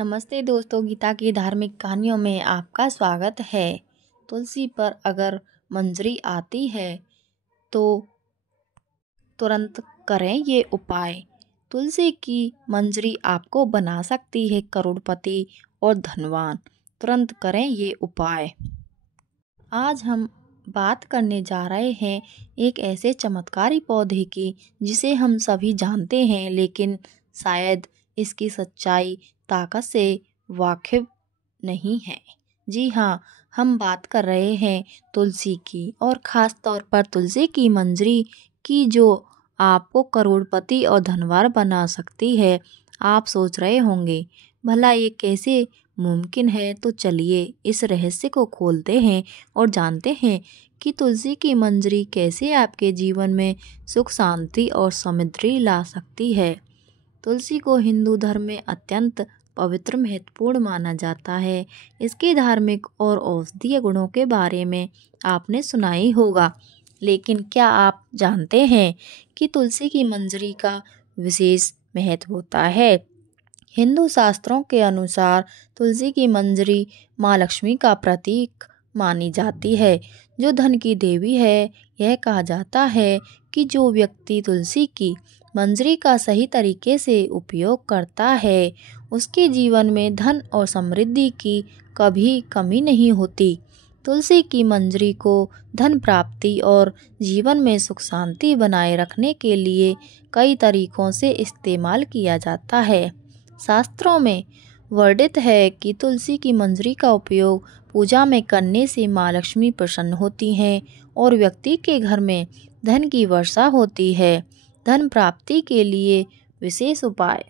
नमस्ते दोस्तों, गीता की धार्मिक कहानियों में आपका स्वागत है। तुलसी पर अगर मंजरी आती है तो तुरंत करें ये उपाय। तुलसी की मंजरी आपको बना सकती है करोड़पति और धनवान। तुरंत करें ये उपाय। आज हम बात करने जा रहे हैं एक ऐसे चमत्कारी पौधे की जिसे हम सभी जानते हैं, लेकिन शायद इसकी सच्चाई ताकत से वाकिफ नहीं है। जी हाँ, हम बात कर रहे हैं तुलसी की, और ख़ास तौर पर तुलसी की मंजरी की, जो आपको करोड़पति और धनवान बना सकती है। आप सोच रहे होंगे, भला ये कैसे मुमकिन है? तो चलिए इस रहस्य को खोलते हैं और जानते हैं कि तुलसी की मंजरी कैसे आपके जीवन में सुख, शांति और समृद्धि ला सकती है। तुलसी को हिंदू धर्म में अत्यंत पवित्र, महत्वपूर्ण माना जाता है। इसके धार्मिक और औषधीय गुणों के बारे में आपने सुना ही होगा, लेकिन क्या आप जानते हैं कि तुलसी की मंजरी का विशेष महत्व होता है? हिंदू शास्त्रों के अनुसार तुलसी की मंजरी माँ लक्ष्मी का प्रतीक मानी जाती है, जो धन की देवी है। यह कहा जाता है कि जो व्यक्ति तुलसी की मंजरी का सही तरीके से उपयोग करता है, उसके जीवन में धन और समृद्धि की कभी कमी नहीं होती। तुलसी की मंजरी को धन प्राप्ति और जीवन में सुख शांति बनाए रखने के लिए कई तरीकों से इस्तेमाल किया जाता है। शास्त्रों में वर्णित है कि तुलसी की मंजरी का उपयोग पूजा में करने से माँ लक्ष्मी प्रसन्न होती हैं और व्यक्ति के घर में धन की वर्षा होती है। धन प्राप्ति के लिए विशेष उपाय।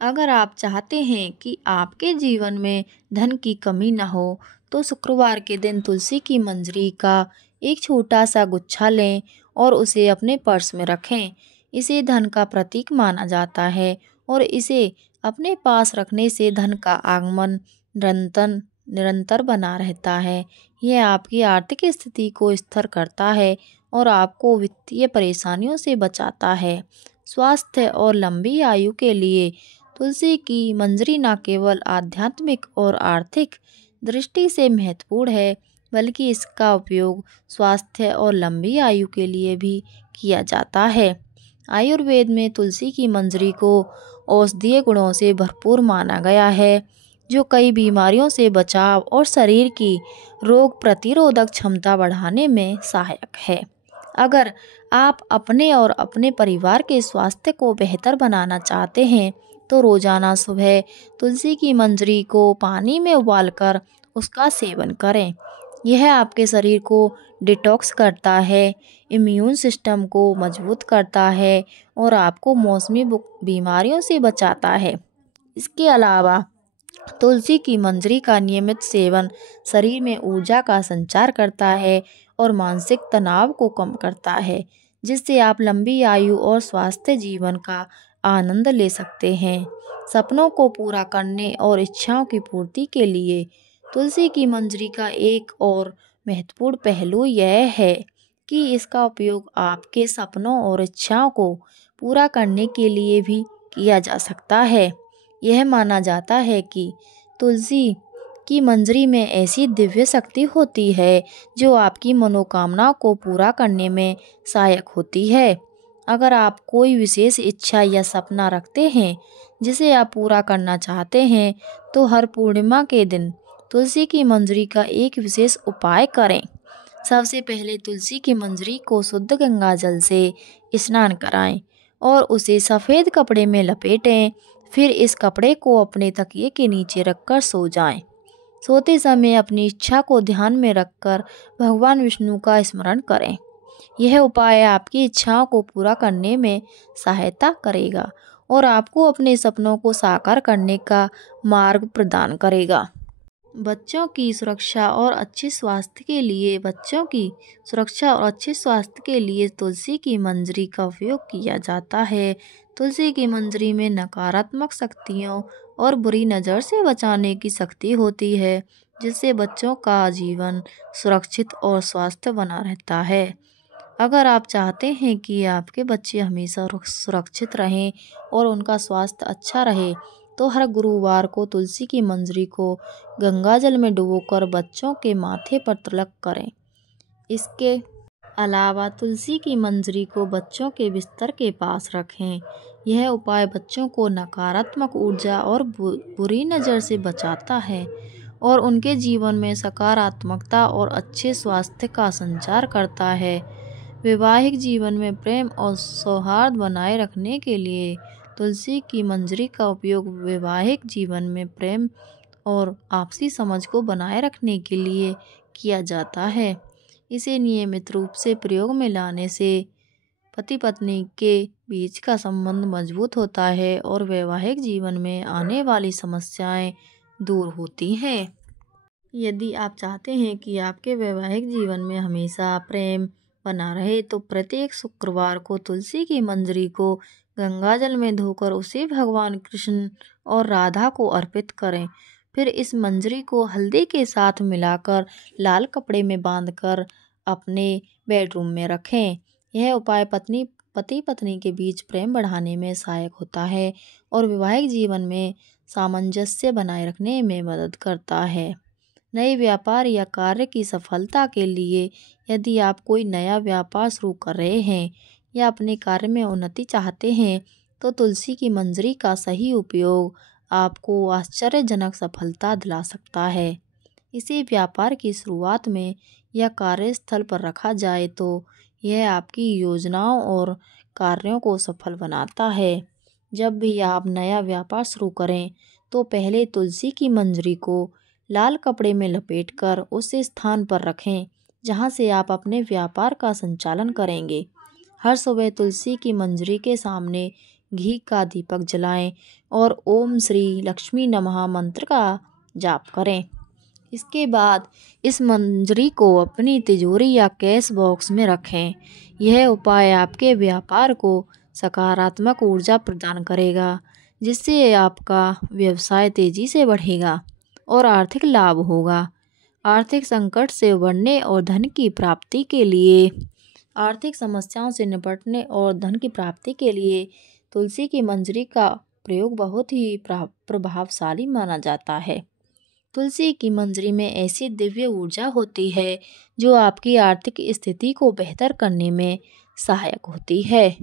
अगर आप चाहते हैं कि आपके जीवन में धन की कमी न हो, तो शुक्रवार के दिन तुलसी की मंजरी का एक छोटा सा गुच्छा लें और उसे अपने पर्स में रखें। इसे धन का प्रतीक माना जाता है और इसे अपने पास रखने से धन का आगमन निरंतर बना रहता है। यह आपकी आर्थिक स्थिति को स्थिर करता है और आपको वित्तीय परेशानियों से बचाता है। स्वास्थ्य और लंबी आयु के लिए तुलसी की मंजरी न केवल आध्यात्मिक और आर्थिक दृष्टि से महत्वपूर्ण है, बल्कि इसका उपयोग स्वास्थ्य और लंबी आयु के लिए भी किया जाता है। आयुर्वेद में तुलसी की मंजरी को औषधीय गुणों से भरपूर माना गया है, जो कई बीमारियों से बचाव और शरीर की रोग प्रतिरोधक क्षमता बढ़ाने में सहायक है। अगर आप अपने और अपने परिवार के स्वास्थ्य को बेहतर बनाना चाहते हैं, तो रोजाना सुबह तुलसी की मंजरी को पानी में उबालकर उसका सेवन करें। यह आपके शरीर को डिटॉक्स करता है, इम्यून सिस्टम को मजबूत करता है और आपको मौसमी बीमारियों से बचाता है। इसके अलावा तुलसी की मंजरी का नियमित सेवन शरीर में ऊर्जा का संचार करता है और मानसिक तनाव को कम करता है, जिससे आप लंबी आयु और स्वास्थ्य जीवन का आनंद ले सकते हैं। सपनों को पूरा करने और इच्छाओं की पूर्ति के लिए तुलसी की मंजरी का एक और महत्वपूर्ण पहलू यह है कि इसका उपयोग आपके सपनों और इच्छाओं को पूरा करने के लिए भी किया जा सकता है। यह माना जाता है कि तुलसी की मंजरी में ऐसी दिव्य शक्ति होती है जो आपकी मनोकामनाओं को पूरा करने में सहायक होती है। अगर आप कोई विशेष इच्छा या सपना रखते हैं जिसे आप पूरा करना चाहते हैं, तो हर पूर्णिमा के दिन तुलसी की मंजरी का एक विशेष उपाय करें। सबसे पहले तुलसी की मंजरी को शुद्ध गंगा जल से स्नान कराएं और उसे सफ़ेद कपड़े में लपेटें। फिर इस कपड़े को अपने तकिए के नीचे रखकर सो जाएं। सोते समय अपनी इच्छा को ध्यान में रखकर भगवान विष्णु का स्मरण करें। यह उपाय आपकी इच्छाओं को पूरा करने में सहायता करेगा और आपको अपने सपनों को साकार करने का मार्ग प्रदान करेगा। बच्चों की सुरक्षा और अच्छे स्वास्थ्य के लिए तुलसी की मंजरी का उपयोग किया जाता है। तुलसी की मंजरी में नकारात्मक शक्तियों और बुरी नज़र से बचाने की शक्ति होती है, जिससे बच्चों का जीवन सुरक्षित और स्वस्थ बना रहता है। अगर आप चाहते हैं कि आपके बच्चे हमेशा सुरक्षित रहें और उनका स्वास्थ्य अच्छा रहे, तो हर गुरुवार को तुलसी की मंजरी को गंगाजल में डुबोकर बच्चों के माथे पर तिलक करें। इसके अलावा तुलसी की मंजरी को बच्चों के बिस्तर के पास रखें। यह उपाय बच्चों को नकारात्मक ऊर्जा और बुरी नज़र से बचाता है और उनके जीवन में सकारात्मकता और अच्छे स्वास्थ्य का संचार करता है। वैवाहिक जीवन में प्रेम और सौहार्द बनाए रखने के लिए तुलसी की मंजरी का उपयोग वैवाहिक जीवन में प्रेम और आपसी समझ को बनाए रखने के लिए किया जाता है। इसे नियमित रूप से प्रयोग में लाने से पति पत्नी के बीच का संबंध मजबूत होता है और वैवाहिक जीवन में आने वाली समस्याएं दूर होती हैं। यदि आप चाहते हैं कि आपके वैवाहिक जीवन में हमेशा प्रेम बना रहे तो प्रत्येक शुक्रवार को तुलसी की मंजरी को गंगाजल में धोकर उसे भगवान कृष्ण और राधा को अर्पित करें। फिर इस मंजरी को हल्दी के साथ मिलाकर लाल कपड़े में बांधकर अपने बेडरूम में रखें। यह उपाय पति पत्नी के बीच प्रेम बढ़ाने में सहायक होता है और वैवाहिक जीवन में सामंजस्य बनाए रखने में मदद करता है। नए व्यापार या कार्य की सफलता के लिए यदि आप कोई नया व्यापार शुरू कर रहे हैं या अपने कार्य में उन्नति चाहते हैं तो तुलसी की मंजरी का सही उपयोग आपको आश्चर्यजनक सफलता दिला सकता है। इसे व्यापार की शुरुआत में या कार्यस्थल पर रखा जाए तो यह आपकी योजनाओं और कार्यों को सफल बनाता है। जब भी आप नया व्यापार शुरू करें तो पहले तुलसी की मंजरी को लाल कपड़े में लपेटकर उस स्थान पर रखें जहां से आप अपने व्यापार का संचालन करेंगे। हर सुबह तुलसी की मंजरी के सामने घी का दीपक जलाएं और ओम श्री लक्ष्मी नमः मंत्र का जाप करें। इसके बाद इस मंजरी को अपनी तिजोरी या कैश बॉक्स में रखें। यह उपाय आपके व्यापार को सकारात्मक ऊर्जा प्रदान करेगा जिससे आपका व्यवसाय तेजी से बढ़ेगा और आर्थिक लाभ होगा। आर्थिक संकट से उबरने और धन की प्राप्ति के लिए आर्थिक समस्याओं से निपटने और धन की प्राप्ति के लिए तुलसी की मंजरी का प्रयोग बहुत ही प्रभावशाली माना जाता है। तुलसी की मंजरी में ऐसी दिव्य ऊर्जा होती है जो आपकी आर्थिक स्थिति को बेहतर करने में सहायक होती है।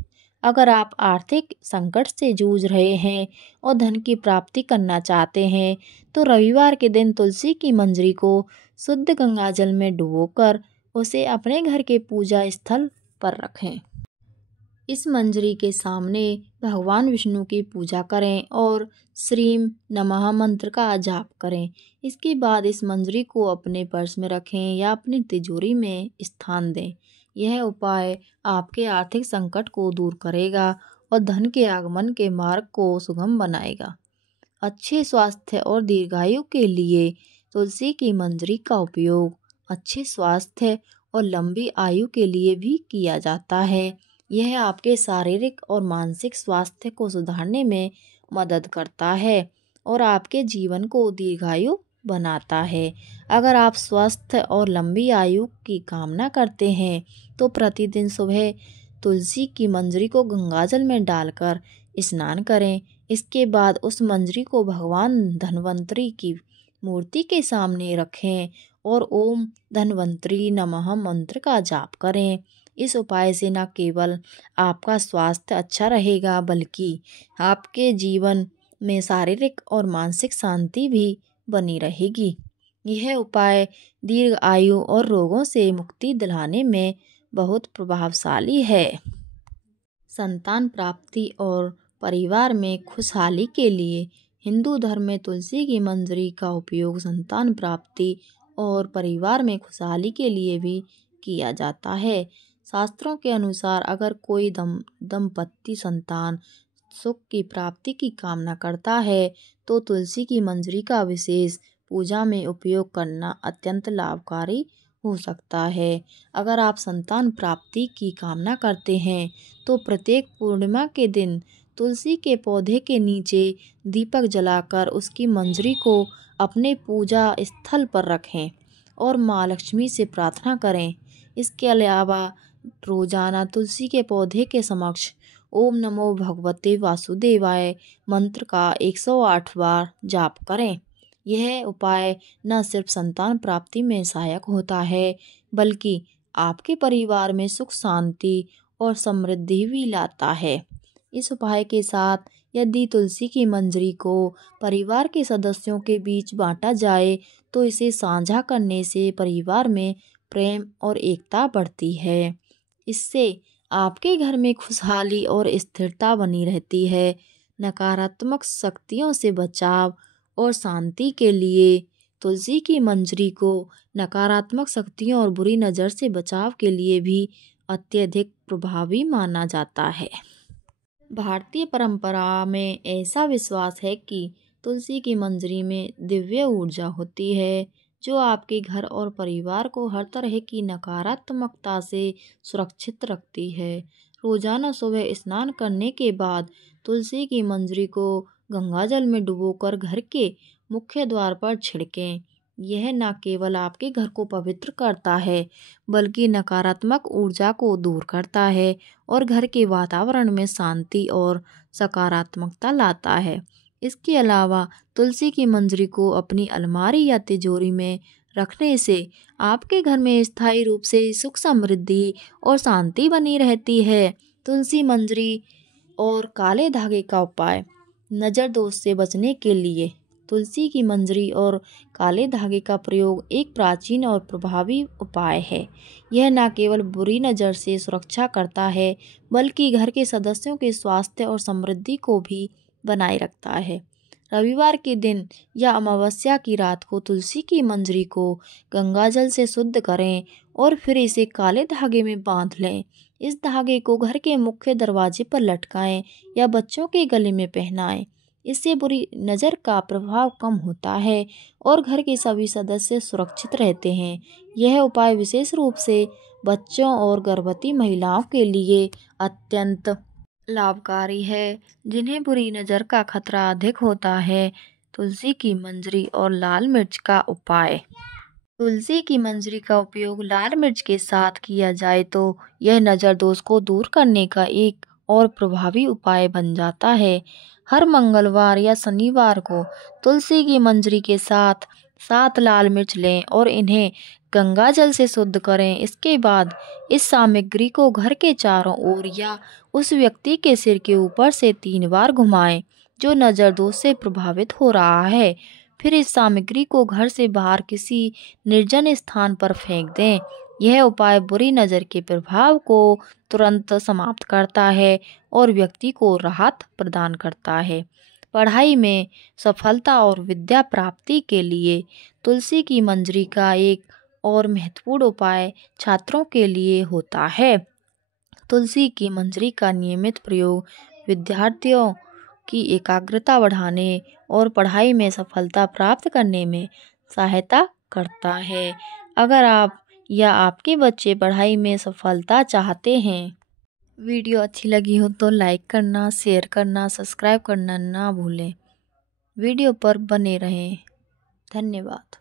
अगर आप आर्थिक संकट से जूझ रहे हैं और धन की प्राप्ति करना चाहते हैं तो रविवार के दिन तुलसी की मंजरी को शुद्ध गंगाजल में डुबोकर उसे अपने घर के पूजा स्थल पर रखें। इस मंजरी के सामने भगवान विष्णु की पूजा करें और श्रीम नमः मंत्र का जाप करें। इसके बाद इस मंजरी को अपने पर्स में रखें या अपनी तिजोरी में स्थान दें। यह उपाय आपके आर्थिक संकट को दूर करेगा और धन के आगमन के मार्ग को सुगम बनाएगा। अच्छे स्वास्थ्य और दीर्घायु के लिए तुलसी की मंजरी का उपयोग अच्छे स्वास्थ्य और लंबी आयु के लिए भी किया जाता है। यह आपके शारीरिक और मानसिक स्वास्थ्य को सुधारने में मदद करता है और आपके जीवन को दीर्घायु बनाता है। अगर आप स्वस्थ और लंबी आयु की कामना करते हैं तो प्रतिदिन सुबह तुलसी की मंजरी को गंगाजल में डालकर स्नान करें। इसके बाद उस मंजरी को भगवान धन्वंतरी की मूर्ति के सामने रखें और ओम धन्वंतरी नमः मंत्र का जाप करें। इस उपाय से न केवल आपका स्वास्थ्य अच्छा रहेगा बल्कि आपके जीवन में शारीरिक और मानसिक शांति भी बनी रहेगी। यह उपाय दीर्घ आयु और रोगों से मुक्ति दिलाने में बहुत प्रभावशाली है। संतान प्राप्ति और परिवार में खुशहाली के लिए हिंदू धर्म में तुलसी की मंजरी का उपयोग संतान प्राप्ति और परिवार में खुशहाली के लिए भी किया जाता है। शास्त्रों के अनुसार अगर कोई दंपत्ति संतान सुख की प्राप्ति की कामना करता है तो तुलसी की मंजरी का विशेष पूजा में उपयोग करना अत्यंत लाभकारी हो सकता है। अगर आप संतान प्राप्ति की कामना करते हैं तो प्रत्येक पूर्णिमा के दिन तुलसी के पौधे के नीचे दीपक जलाकर उसकी मंजरी को अपने पूजा स्थल पर रखें और माँ लक्ष्मी से प्रार्थना करें। इसके अलावा रोजाना तुलसी के पौधे के समक्ष ओम नमो भगवते वासुदेवाय मंत्र का 108 बार जाप करें। यह उपाय न सिर्फ संतान प्राप्ति में सहायक होता है, बल्कि आपके परिवार में सुख शांति और समृद्धि भी लाता है। इस उपाय के साथ यदि तुलसी की मंजरी को परिवार के सदस्यों के बीच बांटा जाए तो इसे साझा करने से परिवार में प्रेम और एकता बढ़ती है। इससे आपके घर में खुशहाली और स्थिरता बनी रहती है। नकारात्मक शक्तियों से बचाव और शांति के लिए तुलसी की मंजरी को नकारात्मक शक्तियों और बुरी नज़र से बचाव के लिए भी अत्यधिक प्रभावी माना जाता है। भारतीय परंपरा में ऐसा विश्वास है कि तुलसी की मंजरी में दिव्य ऊर्जा होती है, जो आपके घर और परिवार को हर तरह की नकारात्मकता से सुरक्षित रखती है। रोजाना सुबह स्नान करने के बाद तुलसी की मंजरी को गंगाजल में डुबोकर घर के मुख्य द्वार पर छिड़कें। यह न केवल आपके घर को पवित्र करता है, बल्कि नकारात्मक ऊर्जा को दूर करता है और घर के वातावरण में शांति और सकारात्मकता लाता है। इसके अलावा तुलसी की मंजरी को अपनी अलमारी या तिजोरी में रखने से आपके घर में स्थायी रूप से सुख समृद्धि और शांति बनी रहती है। तुलसी मंजरी और काले धागे का उपाय। नज़र दोष से बचने के लिए तुलसी की मंजरी और काले धागे का प्रयोग एक प्राचीन और प्रभावी उपाय है। यह न केवल बुरी नज़र से सुरक्षा करता है, बल्कि घर के सदस्यों के स्वास्थ्य और समृद्धि को भी बनाए रखता है। रविवार के दिन या अमावस्या की रात को तुलसी की मंजरी को गंगाजल से शुद्ध करें और फिर इसे काले धागे में बांध लें। इस धागे को घर के मुख्य दरवाजे पर लटकाएं या बच्चों के गले में पहनाएं। इससे बुरी नज़र का प्रभाव कम होता है और घर के सभी सदस्य सुरक्षित रहते हैं। यह उपाय विशेष रूप से बच्चों और गर्भवती महिलाओं के लिए अत्यंत लाभकारी है, जिन्हें बुरी नज़र का खतरा अधिक होता है। तुलसी की मंजरी और लाल मिर्च का उपाय। तुलसी की मंजरी का उपयोग लाल मिर्च के साथ किया जाए तो यह नज़र दोष को दूर करने का एक और प्रभावी उपाय बन जाता है। हर मंगलवार या शनिवार को तुलसी की मंजरी के साथ 7 लाल मिर्च लें और इन्हें गंगाजल से शुद्ध करें। इसके बाद इस सामग्री को घर के चारों ओर या उस व्यक्ति के सिर के ऊपर से 3 बार घुमाएं जो नज़र दोष से प्रभावित हो रहा है। फिर इस सामग्री को घर से बाहर किसी निर्जन स्थान पर फेंक दें। यह उपाय बुरी नज़र के प्रभाव को तुरंत समाप्त करता है और व्यक्ति को राहत प्रदान करता है। पढ़ाई में सफलता और विद्या प्राप्ति के लिए तुलसी की मंजरी का एक और महत्वपूर्ण उपाय छात्रों के लिए होता है। तुलसी की मंजरी का नियमित प्रयोग विद्यार्थियों की एकाग्रता बढ़ाने और पढ़ाई में सफलता प्राप्त करने में सहायता करता है। अगर आप या आपके बच्चे पढ़ाई में सफलता चाहते हैं, वीडियो अच्छी लगी हो तो लाइक करना, शेयर करना, सब्सक्राइब करना ना भूलें। वीडियो पर बने रहें। धन्यवाद।